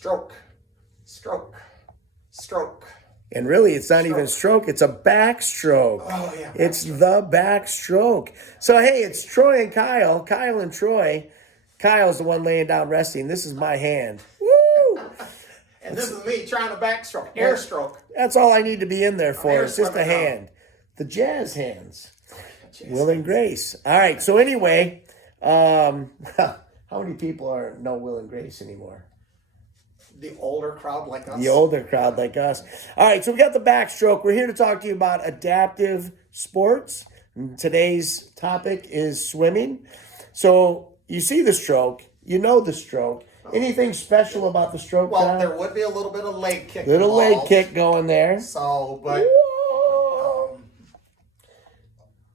stroke, stroke, stroke. And really, it's not even stroke, it's a backstroke. Oh, yeah. It's the backstroke. So, hey, it's Troy and Kyle. Kyle and Troy. Kyle's the one laying down resting. This is my hand. Woo! And this is me trying to backstroke, air stroke. That's all I need to be in there for. It's just a swimming hand. The jazz hands. Will and Grace. All right. So anyway, how many people know Will and Grace anymore? The older crowd like us. The older crowd like us. All right. So we got the backstroke. We're here to talk to you about adaptive sports. And today's topic is swimming. So you see the stroke. You know the stroke. Anything special about the stroke? Well, there would be a little bit of leg kick. Little leg kick going there. So, but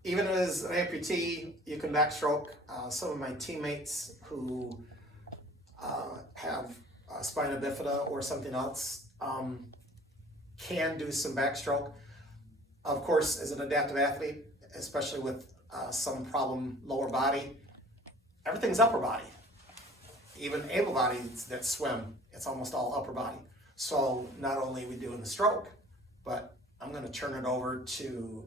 even as an amputee, you can backstroke. Some of my teammates who have spina bifida or something else can do some backstroke. Of course, as an adaptive athlete, especially with some problem lower body, everything's upper body. Even able bodies that swim, it's almost all upper body. So not only are we doing the stroke, but I'm going to turn it over to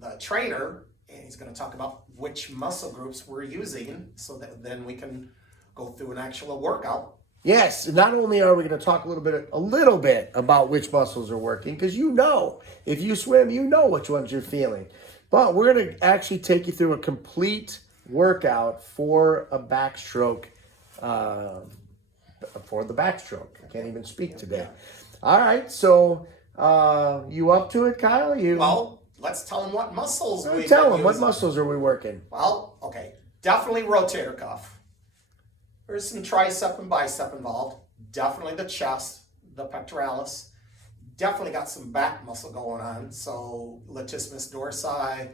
the trainer, and he's going to talk about which muscle groups we're using so that then we can go through an actual workout. Yes, not only are we going to talk a little bit about which muscles are working, because if you swim, you know which ones you're feeling. But we're going to actually take you through a complete workout for a backstroke. For the backstroke. I can't even speak today. All right, so you up to it, Kyle? Well, let's tell them what muscles we tell them. What muscles are we working? Well, okay, definitely rotator cuff. There's some tricep and bicep involved. Definitely the chest, the pectoralis. Definitely got some back muscle going on. So latissimus dorsi.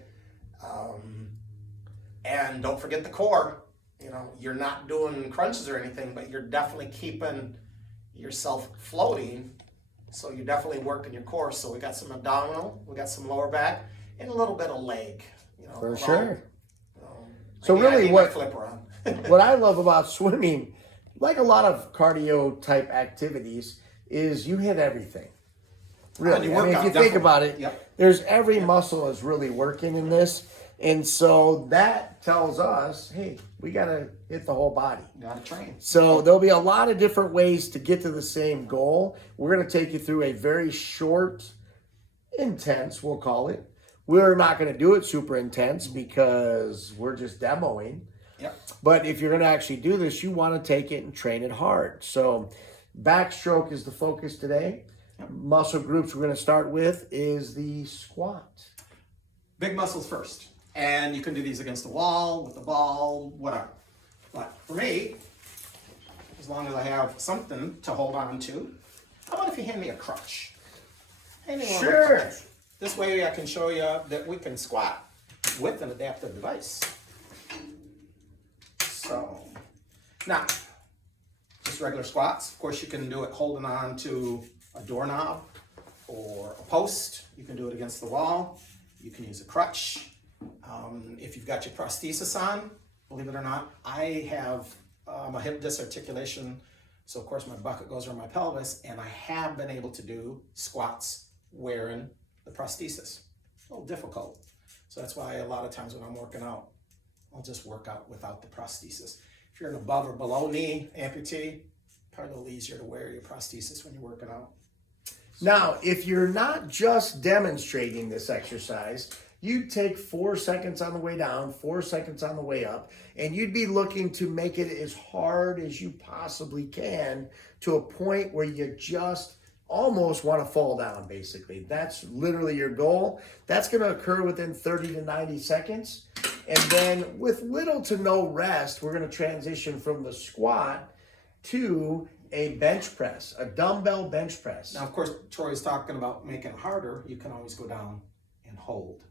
And don't forget the core. You know, you're not doing crunches or anything, but you're definitely keeping yourself floating. So you're definitely working your core. So we got some abdominal, we got some lower back, and a little bit of leg. For sure. So really what I love about swimming, like a lot of cardio type activities, is you hit everything. Really. If you think about it, there's every muscle is really working in this. And so that tells us, hey, we got to hit the whole body. Got to train. So there'll be a lot of different ways to get to the same goal. We're going to take you through a very short, intense, we'll call it. We're not going to do it super intense because we're just demoing. Yep. But if you're going to actually do this, you want to take it and train it hard. So backstroke is the focus today. Yep. Muscle groups we're going to start with is the squat. Big muscles first. And you can do these against the wall, with the ball, whatever. But for me, as long as I have something to hold on to, how about if you hand me a crutch? Sure. Crutch. This way I can show you that we can squat with an adaptive device. So, now, just regular squats. Of course, you can do it holding on to a doorknob or a post. You can do it against the wall. You can use a crutch. If you've got your prosthesis on, believe it or not, I have a hip disarticulation, so of course my bucket goes around my pelvis, and I have been able to do squats wearing the prosthesis. A little difficult, so that's why a lot of times when I'm working out, I'll just work out without the prosthesis. If you're an above or below knee amputee, probably a little easier to wear your prosthesis when you're working out. Now, if you're not just demonstrating this exercise, you'd take 4 seconds on the way down, 4 seconds on the way up, and you'd be looking to make it as hard as you possibly can to a point where you just almost want to fall down, basically. That's literally your goal. That's going to occur within 30 to 90 seconds. And then with little to no rest, we're going to transition from the squat to a bench press, a dumbbell bench press. Now, of course, Troy's talking about making it harder. You can always go down and hold.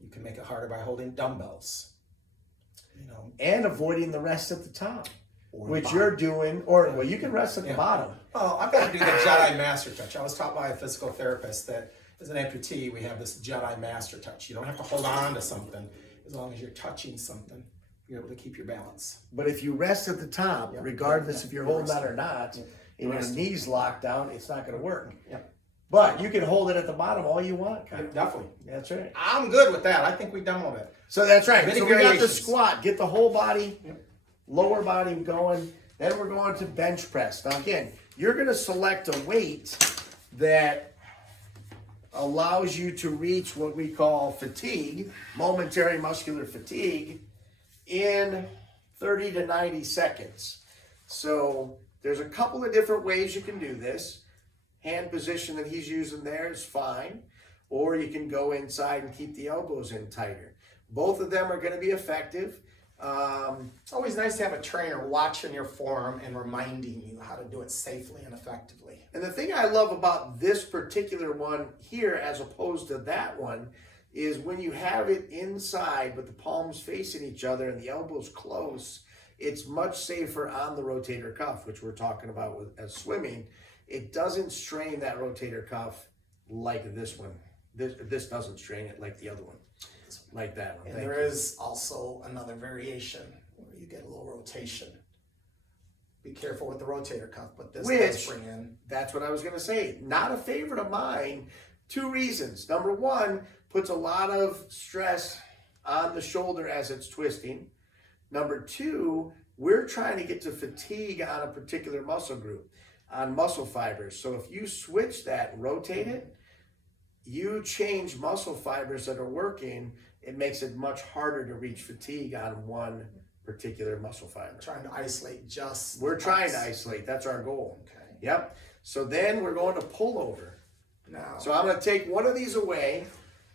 You can make it harder by holding dumbbells. And avoiding the rest at the top, which you're doing, or you can rest at the bottom. Oh, I've got to do the Jedi Master Touch. I was taught by a physical therapist that as an amputee, we have this Jedi Master Touch. You don't have to hold on to something as long as you're touching something. you're able to keep your balance. But if you rest at the top, Yep. regardless Yep. if you're holding on or not, Yep. and your Rest. knees locked down, it's not going to work. Yep. But you can hold it at the bottom all you want, Kyle. Definitely. That's right. I'm good with that. I think we demoed it. So that's right. Many So we got the variations. squat. Get the whole body, Yep. lower body going. Then we're going to bench press. Now again, you're going to select a weight that allows you to reach what we call fatigue, momentary muscular fatigue, in 30 to 90 seconds. So there's a couple of different ways you can do this. Hand position that he's using there is fine. Or you can go inside and keep the elbows in tighter. Both of them are going to be effective. It's always nice to have a trainer watching your form and reminding you how to do it safely and effectively. And the thing I love about this particular one here as opposed to that one is when you have it inside with the palms facing each other and the elbows close, it's much safer on the rotator cuff, which we're talking about as swimming. It doesn't strain that rotator cuff like this one. This doesn't strain it like the other one, like that one. And there is also another variation where you get a little rotation. Be careful with the rotator cuff, but this does bring in. That's what I was going to say. Not a favorite of mine. 2 reasons. Number one, puts a lot of stress on the shoulder as it's twisting. Number two, we're trying to get to fatigue on a particular muscle group, on muscle fibers. So if you switch that and rotate it, you change muscle fibers that are working, it makes it much harder to reach fatigue on one particular muscle fiber. Trying to isolate just. We're trying to isolate. That's our goal. Okay. Yep. So then we're going to pull over. Now. So I'm going to take one of these away.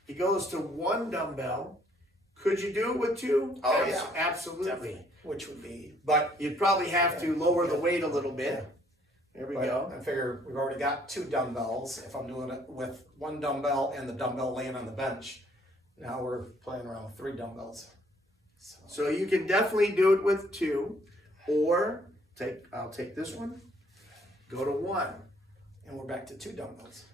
He goes to 1 dumbbell. Could you do it with 2? Oh, yeah. Absolutely. Definitely. Which would be, but You'd probably have to lower the weight a little bit. There we go. I figure we've already got 2 dumbbells. If I'm doing it with 1 dumbbell and the dumbbell laying on the bench, now we're playing around with 3 dumbbells. So you can definitely do it with 2, or I'll take this one, go to 1. And we're back to 2 dumbbells.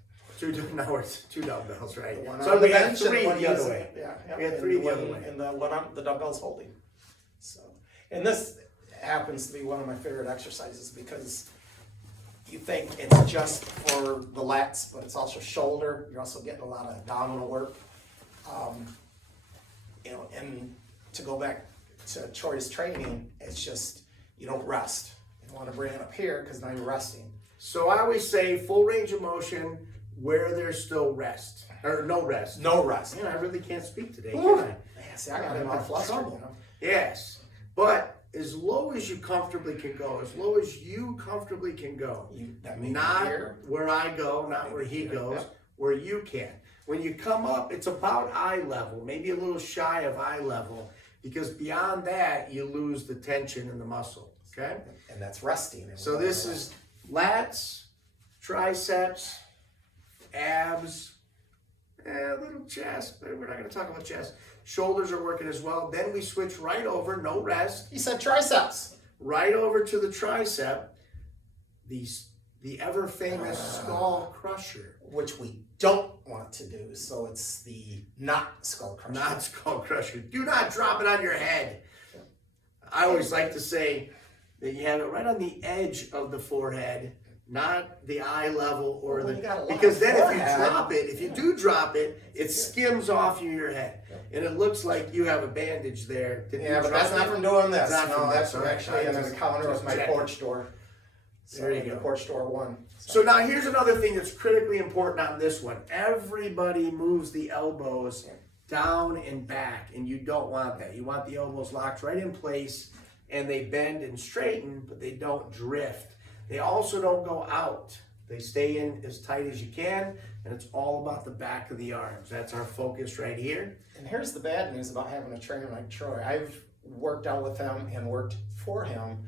Now we're 2 dumbbells, right? The one So on the we had bench and 3 one the other using- way. Yeah. We had and 3 the one- other way. And the one on the dumbbell's holding. So, and this happens to be one of my favorite exercises because you think it's just for the lats, but it's also shoulder. You're also getting a lot of abdominal work. And to go back to Troy's training, it's just you don't rest. You want to bring it up here because now you're resting. So I always say full range of motion where there's still rest, or no rest. No rest. Man, I really can't speak today, Ooh. can I? Yeah, see, I got him all flustered. You know? Yes, but as low as you comfortably can go, as low as you comfortably can go, That means not here. where I go, not where he goes, Yep. where you can. When you come up, it's about eye level, maybe a little shy of eye level, because beyond that, you lose the tension in the muscle, okay? And that's resting. So this is lats, triceps, abs, a little chest, but we're not gonna talk about chest. Shoulders are working as well. Then we switch right over, no rest, He said triceps. right over to the tricep, the ever famous skull crusher. Which we don't want to do. So it's the not skull crusher. Not skull crusher. Do not drop it on your head. I always like to say that you have it right on the edge of the forehead, not the eye level or Well, you got a lot because of then forehead. if you drop it, if you do drop it, it skims off your head. And it looks like you have a bandage there. Did you Yeah, but drop that's not it? from doing this. It's not No, from that's this, from right. actually in the Just- counter just of my checking. porch door. So There you go. The porch door 1. So now here's another thing that's critically important on this one. Everybody moves the elbows down and back, and you don't want that. You want the elbows locked right in place, and they bend and straighten, but they don't drift. They also don't go out. They stay in as tight as you can, and it's all about the back of the arms. That's our focus right here. And here's the bad news about having a trainer like Troy. I've worked out with him and worked for him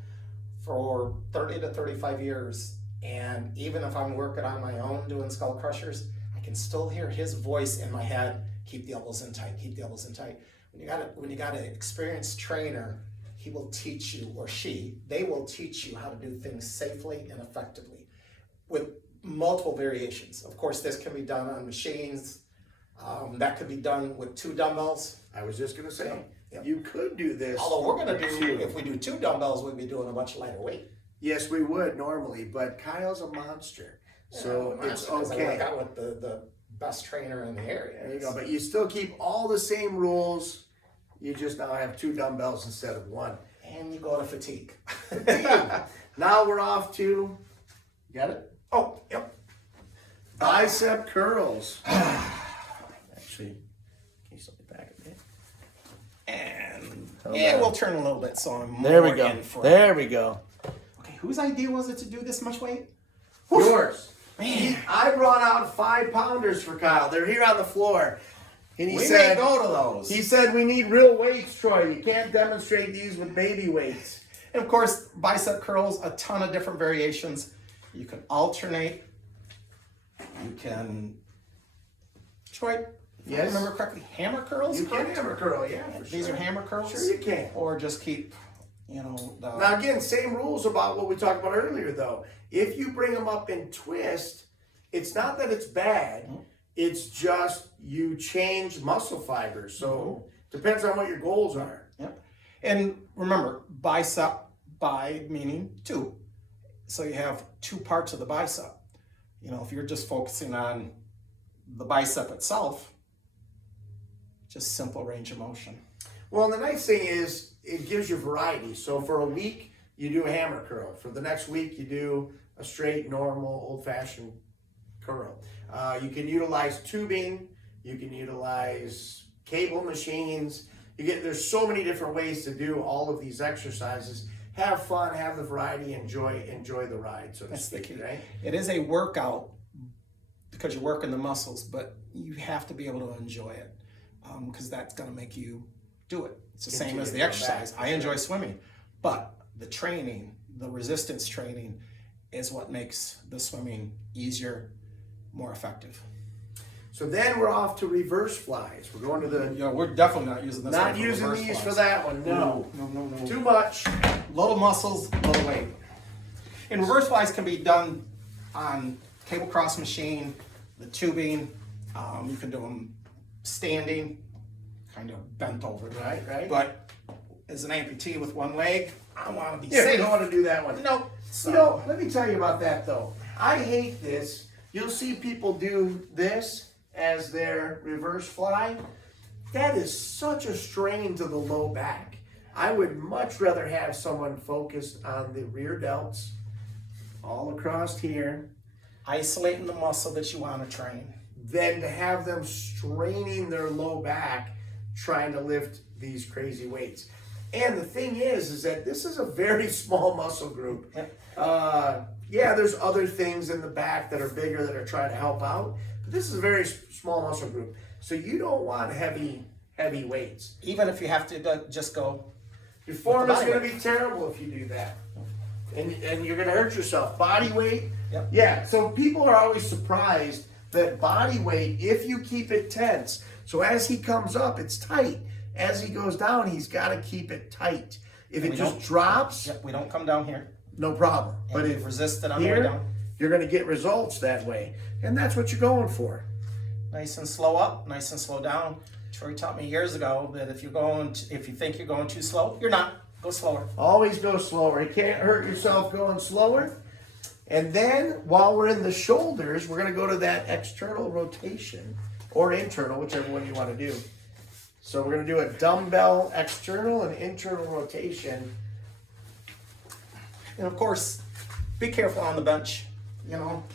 for 30 to 35 years. And even if I'm working on my own doing skull crushers, I can still hear his voice in my head, keep the elbows in tight, keep the elbows in tight. When you got an experienced trainer, he will teach you, or they will teach you how to do things safely and effectively with multiple variations. Of course, this can be done on machines. That could be done with 2 dumbbells. I was just going to say, Yep. You could do this. Although we're gonna with do, if we do 2 dumbbells, we'd be doing a much lighter weight. Yes, we would normally, but Kyle's a monster, so it's Because I okay. work out with the best trainer in the area. There you go. But you still keep all the same rules. You just now have 2 dumbbells instead of 1. And you go to fatigue. Now we're off to, you got it? Oh, yep. Bicep curls. Actually, can you slip it back a bit? And Hold yeah, on. we'll turn a little bit so I'm There we more go. in for it. There we go. Okay, whose idea was it to do this much weight? Yours. Man, I brought out 5-pounders for Kyle. They're here on the floor. And he we said, may go to those. he said, we need real weights, Troy. You can't demonstrate these with baby weights. And of course, bicep curls, a ton of different variations. You can alternate. You can, Troy, if I Yes? remember correctly, hammer curls? You can correct? hammer curl, yeah, for These sure. are hammer curls? Sure you can. Or just keep, the... Now again, same rules about what we talked about earlier though. If you bring them up in twist, it's not that it's bad, it's just you change muscle fibers. So depends on what your goals are. Yep. And remember, bicep, bi meaning 2. So you have 2 parts of the bicep. If you're just focusing on the bicep itself, just simple range of motion. Well, and the nice thing is it gives you variety. So for a week, you do a hammer curl. For the next week, you do a straight, normal, old-fashioned curl. You can utilize tubing. You can utilize cable machines. There's so many different ways to do all of these exercises. Have fun, have the variety, enjoy the ride, so to That's the speak, key. right? It is a workout because you're working the muscles, but you have to be able to enjoy it because that's going to make you do it. It's the same as the exercise. I enjoy swimming, but the training, the resistance training is what makes the swimming easier, more effective. So then we're off to reverse flies. We're going to the... We're definitely not using this. Not one for using reverse these flies. for that one, no. No. Too much. Little muscles, little weight. And reverse flies can be done on cable cross machine, the tubing. You can do them standing, kind of bent over. Right. But as an amputee with one leg, I want to be Yeah, we safe. don't want to do that one. Nope. Let me tell you about that though. I hate this. You'll see people do this as their reverse fly. That is such a strain to the low back. I would much rather have someone focused on the rear delts, all across here, Isolating the muscle that you want to train. than to have them straining their low back trying to lift these crazy weights. And the thing is that this is a very small muscle group. Yeah, there's other things in the back that are bigger that are trying to help out, but this is a very small muscle group. So you don't want heavy weights. Even if you have to just go. Your form is body going to weight. be terrible if you do that. And you're going to hurt yourself. Body weight, Yep. yeah. So people are always surprised that body weight, if you keep it tense, so as he comes up, it's tight. As he goes down, he's got to keep it tight. If it just drops, Yep, we don't come down here. no problem. But And if resist it on the way here, down. you're going to get results that way. And that's what you're going for. Nice and slow up, nice and slow down. Troy taught me years ago that if you think you're going too slow, you're not. Go slower. Always go slower. You can't hurt yourself going slower. And then while we're in the shoulders, we're going to go to that external rotation or internal, whichever one you want to do. So we're going to do a dumbbell external and internal rotation. And of course, be careful on the bench.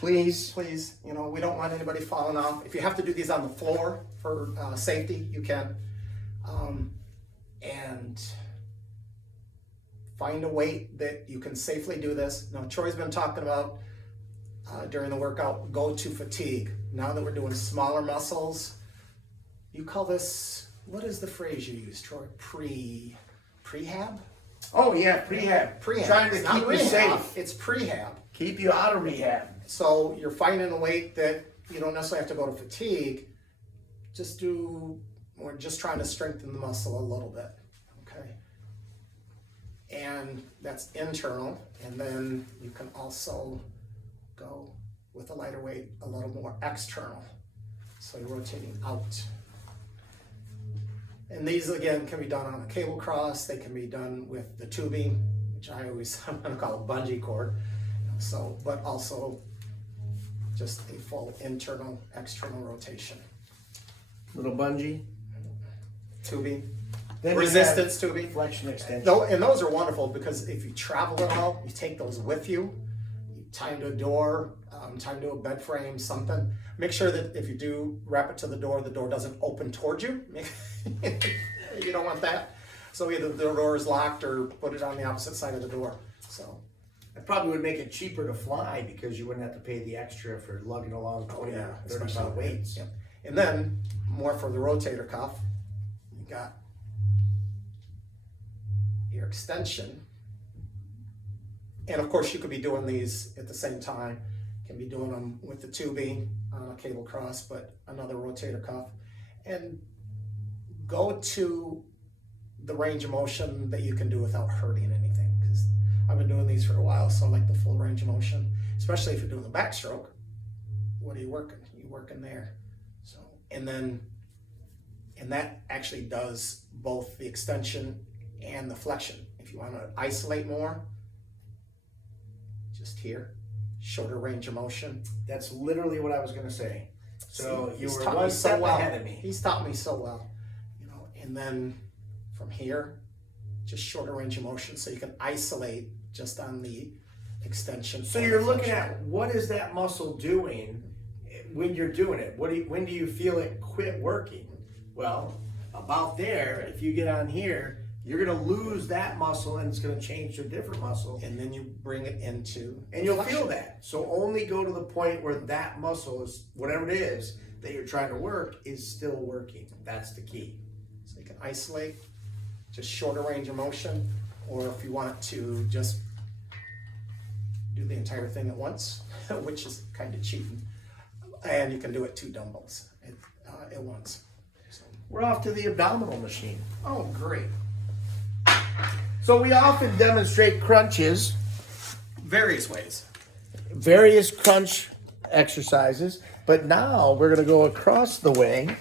Please. Please. We don't want anybody falling off. If you have to do these on the floor for safety, you can. And find a weight that you can safely do this. Now, Troy's been talking about during the workout, go to fatigue. Now that we're doing smaller muscles, you call this, what is the phrase you use, Troy? Prehab? Oh, yeah, prehab. Prehab. Trying to It's not keep you rehab, safe. It's prehab. Keep you out of rehab. So you're finding a weight that you don't necessarily have to go to fatigue. We're just trying to strengthen the muscle a little bit, okay? And that's internal, and then you can also go with a lighter weight a little more external. So you're rotating out. And these again can be done on a cable cross. They can be done with the tubing, which I'm going to call a bungee cord. So, but also just a full internal, external rotation. Little bungee. Tubing. Then you Resistance have tubing. flexion extension. No, and those are wonderful because if you travel at all, you take those with you. You tie them to a door, tie them to a bed frame, something. Make sure that if you do wrap it to the door doesn't open towards you. You don't want that. So either the door is locked or put it on the opposite side of the door. So It probably would make it cheaper to fly because you wouldn't have to pay the extra for lugging along 20, 30 pound weights. Yep. And then more for the rotator cuff, you got your extension. And of course you could be doing these at the same time. Can be doing them with the tubing on a cable cross, but another rotator cuff. And go to the range of motion that you can do without hurting anything. Because I've been doing these for a while, so I like the full range of motion, especially if you're doing the backstroke. What are you working? You're working there. So, and that actually does both the extension and the flexion. If you want to isolate more, just here, shorter range of motion. That's literally what I was going to say. So See, you he's were taught one me so step well. ahead of me. He's taught me so well, and then from here, just shorter range of motion, so you can isolate just on the extension. So or the you're looking flexion. at what is that muscle doing when you're doing it? When do you feel it quit working? Well, about there, if you get on here, you're going to lose that muscle and it's going to change to a different muscle. And then you bring it into And you'll flexion. feel that. So only go to the point where that muscle is, whatever it is that you're trying to work, is still working. That's the key. So you can isolate, just shorter range of motion, or if you want to just do the entire thing at once, which is kind of cheating, and you can do it 2 dumbbells at once. So, We're off to the abdominal machine. oh, great. So we often demonstrate crunches, Various ways. various crunch exercises, but now we're going to go across the way.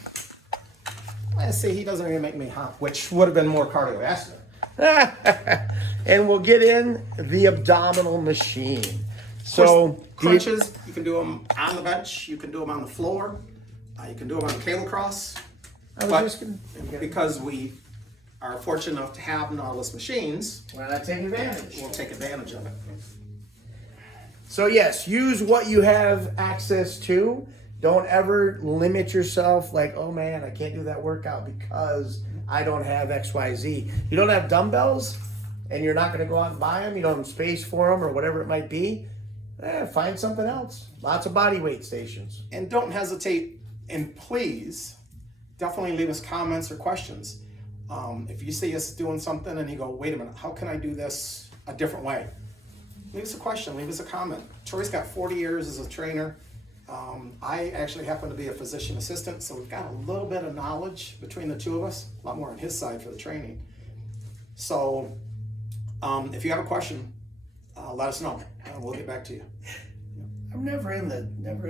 I see he doesn't even make me hop, which would have been more cardiovascular. And we'll get in the abdominal machine. So Crunches, you can do them on the bench, you can do them on the floor, you can do them on the cable cross. I was But just gonna, because we are fortunate enough to have Nautilus machines, why not take advantage? we'll take advantage of it. So yes, use what you have access to. Don't ever limit yourself like, oh man, I can't do that workout because I don't have XYZ. You don't have dumbbells and you're not going to go out and buy them. You don't have space for them or whatever it might be. Find something else. Lots of body weight stations. And don't hesitate, and please, definitely leave us comments or questions. If you see us doing something and you go, wait a minute, how can I do this a different way? Leave us a question, leave us a comment. Troy's got 40 years as a trainer. I actually happen to be a physician assistant, so we've got a little bit of knowledge between the two of us, a lot more on his side for the training. So if you have a question, let us know, and we'll get back to you. I'm never in the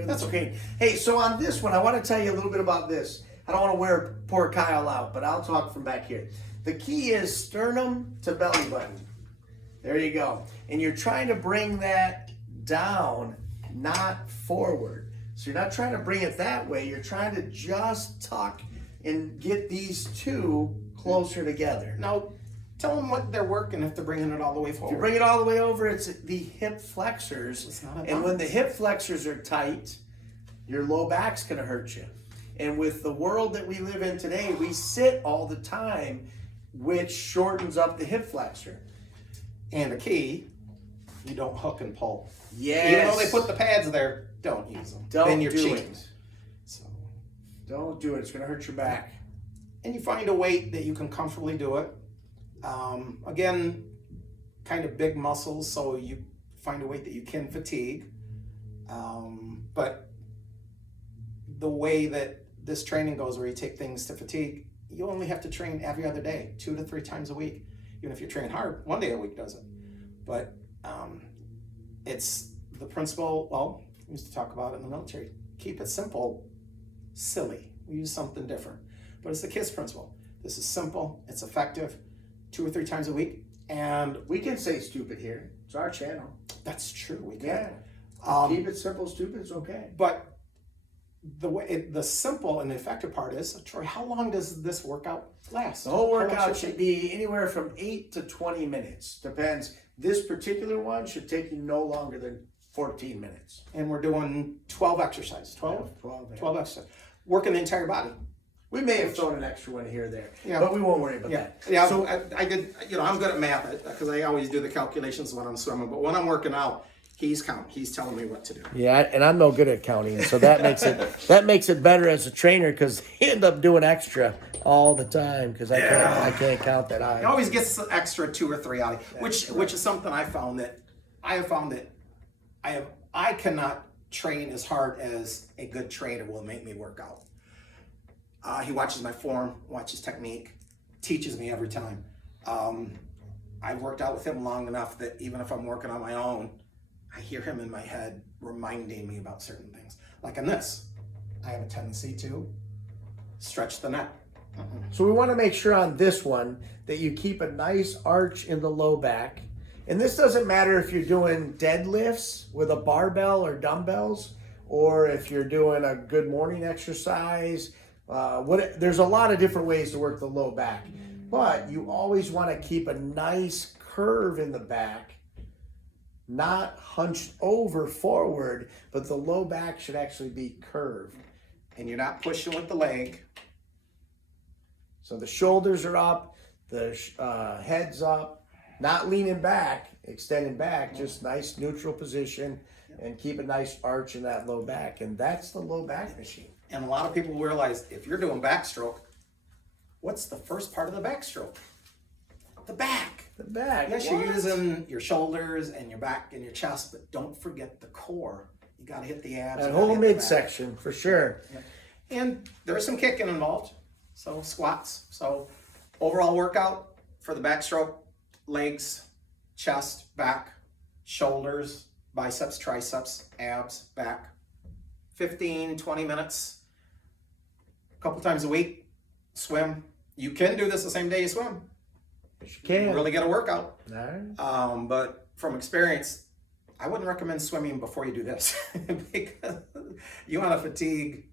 That's okay. Hey, so on this one, I want to tell you a little bit about this. I don't want to wear poor Kyle out, but I'll talk from back here. The key is sternum to belly button. There you go. And you're trying to bring that down, not forward. So you're not trying to bring it that way. You're trying to just tuck and get these two closer together. Now, tell them what they're working if they're bringing it all the way If forward. you bring it all the way over, it's the hip flexors. It's not a And when balance. the hip flexors are tight, your low back's going to hurt you. And with the world that we live in today, we sit all the time, which shortens up the hip flexor. And a key, you don't hook and pull. Yes. Even though they put the pads there, don't use them. Don't then you're do cheating. it. So, Don't do it. It's going to hurt your back. and you find a weight that you can comfortably do it. Again, kind of big muscles, so you find a weight that you can fatigue. But the way that this training goes, where you take things to fatigue, you only have to train every other day, 2 to 3 times a week. Even if you train hard, 1 day a week does it. But it's the principle, well, we used to talk about it in the military. Keep it simple, silly. We use something different. But it's the KISS principle. This is simple. It's effective. 2 or 3 times a week. And We can say stupid here. It's our channel. that's true. We can. Yeah. Keep it simple, stupid, it's okay. But the simple and the effective part is, Troy, how long does this workout last? The whole How long workout should should be anywhere from 8 to 20 minutes. Depends. This particular one should take you no longer than 14 minutes. And we're doing 12 exercises. 12? 12, yeah. 12 exercises. Working the entire body. We may have thrown an extra one here or there, Yeah. but we won't worry about Yeah, that. yeah. So, So I did. I'm good at math because I always do the calculations when I'm swimming. But when I'm working out, he's counting. He's telling me what to do. yeah, and I'm no good at counting, so that makes it better as a trainer because he end up doing extra all the time because I can't count that He high. always gets the extra 2 or 3 out, which is something I have found that I cannot train as hard as a good trainer will make me work out. He watches my form, watches technique, teaches me every time. I've worked out with him long enough that even if I'm working on my own, I hear him in my head reminding me about certain things. Like in this, I have a tendency to stretch the neck. So we want to make sure on this one that you keep a nice arch in the low back. And this doesn't matter if you're doing deadlifts with a barbell or dumbbells, or if you're doing a good morning exercise. There's a lot of different ways to work the low back, but you always want to keep a nice curve in the back, not hunched over forward, but the low back should actually be curved. And you're not pushing with the leg. So the shoulders are up, the head's up, not leaning back, extending back, just nice neutral position, and keep a nice arch in that low back. And that's the low back machine. And a lot of people realize if you're doing backstroke, what's the first part of the backstroke? The back. The back. Yes, What? you're using your shoulders and your back and your chest, but don't forget the core. You got to hit the abs. That you gotta whole hit the back. midsection, for sure. And there's some kicking involved. So squats. So overall workout for the backstroke, legs, chest, back, shoulders, biceps, triceps, abs, back. 15, 20 minutes, a couple times a week, swim. You can do this the same day you swim. Yes, you can. Really get a workout. All right. But from experience, I wouldn't recommend swimming before you do this because you want to fatigue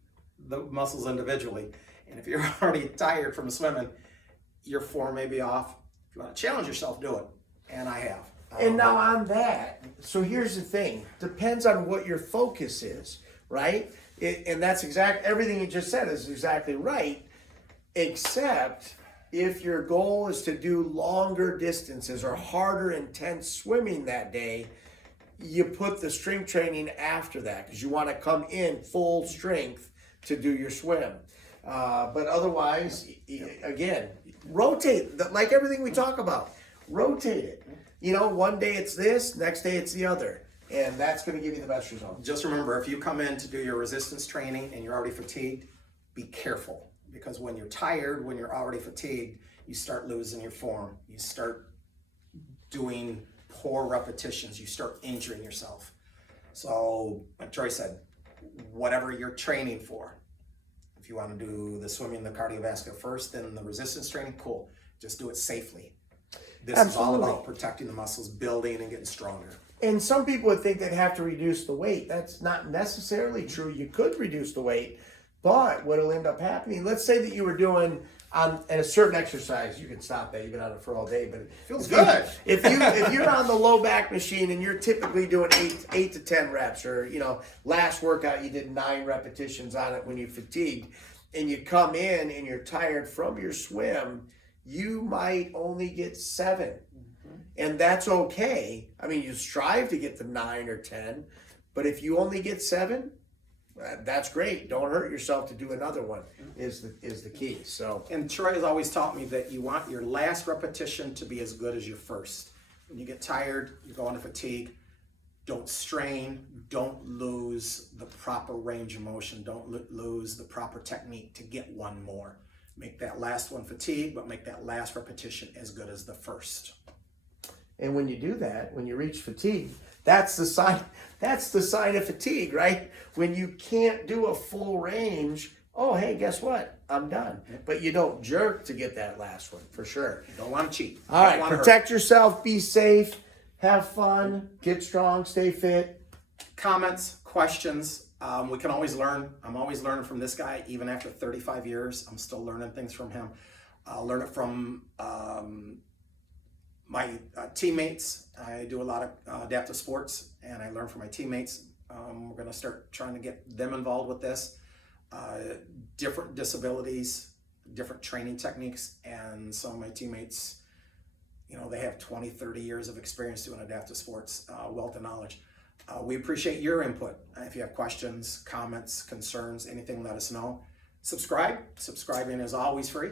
the muscles individually. And if you're already tired from swimming, your form may be off. If you want to challenge yourself, do it. And I have. And now on that, so here's the thing. Depends on what your focus is, right? And that's everything you just said is exactly right, except if your goal is to do longer distances or harder, intense swimming that day, you put the strength training after that because you want to come in full strength to do your swim. But otherwise, again, rotate, like everything we talk about, rotate it. You know, one day it's this, next day it's the other. And that's going to give you the best result. Just remember, if you come in to do your resistance training and you're already fatigued, be careful. Because when you're tired, when you're already fatigued, you start losing your form. You start doing poor repetitions. You start injuring yourself. So, like Troy said, whatever you're training for, if you want to do the swimming, the cardiovascular first, then the resistance training, cool. Just do it safely. This is all about protecting the muscles, building and getting stronger. And some people would think they'd have to reduce the weight. That's not necessarily true. You could reduce the weight, but what'll end up happening, let's say that you were doing on a certain exercise, you can stop that, you've been on it for all day, but Feels good. If you're on the low back machine and you're typically doing 8 to 10 reps, or last workout you did 9 repetitions on it when you fatigued, and you come in and you're tired from your swim, you might only get 7. And that's okay. I mean, you strive to get to 9 or 10, but if you only get 7, that's great. Don't hurt yourself to do another one is the key. So, and Troy has always taught me that you want your last repetition to be as good as your first. When you get tired, you go into fatigue, don't strain, don't lose the proper range of motion, don't lose the proper technique to get one more. Make that last one fatigue, but make that last repetition as good as the first. and when you do that, when you reach fatigue, that's the sign of fatigue, right? When you can't do a full range oh, hey, guess what? I'm done. But you don't jerk to get that last one, for sure. You don't want to cheat. All right, protect yourself, be safe, have fun, get strong, stay fit. Comments, questions, we can always learn. I'm always learning from this guy. Even after 35 years, I'm still learning things from him. I'll learn it from my teammates. I do a lot of adaptive sports, and I learn from my teammates. We're going to start trying to get them involved with this. Different disabilities, different training techniques, and some of my teammates, you know, they have 20, 30 years of experience doing adaptive sports, wealth of knowledge. We appreciate your input. If you have questions, comments, concerns, anything, let us know. Subscribe. Subscribing is always free.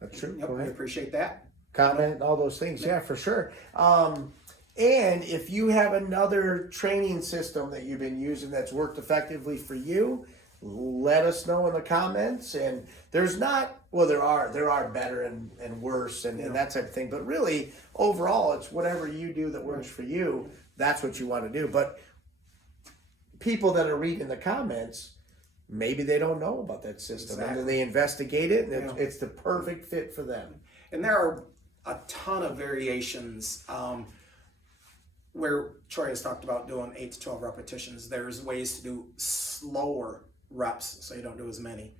That's true. Yep, we appreciate that. Comment, all those things. Yeah, for sure. And if you have another training system that you've been using that's worked effectively for you, let us know in the comments. And there's not, well, there are better and worse and that type of thing. But really, overall, it's whatever you do that works for you. That's what you want to do. But people that are reading the comments, maybe they don't know about that system. Exactly. And then they investigate it, and it's the perfect fit for them. And there are a ton of variations where Troy has talked about doing 8 to 12 repetitions. There's ways to do slower reps so you don't do as many.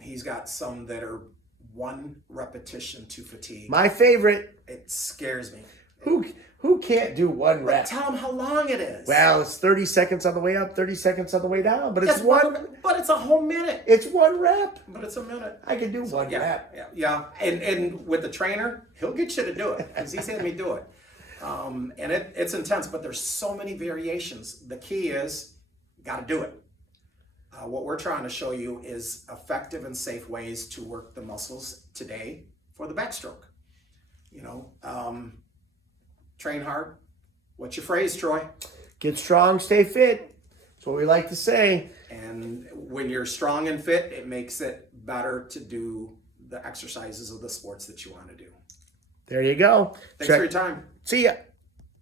He's got some that are 1 repetition to fatigue. My favorite. It scares me. Who can't do one rep? Tell him how long it is. Well, it's 30 seconds on the way up, 30 seconds on the way down, but it's one. But it's a whole minute. It's 1 rep. But it's a minute. I can do one rep. Yeah. And with the trainer, he'll get you to do it because he's had me do it. And it's intense, but there's so many variations. The key is, got to do it. What we're trying to show you is effective and safe ways to work the muscles today for the backstroke. You know, train hard. What's your phrase, Troy? Get strong, stay fit. That's what we like to say. And when you're strong and fit, it makes it better to do the exercises of the sports that you want to do. There you go. Thanks for your time. See ya.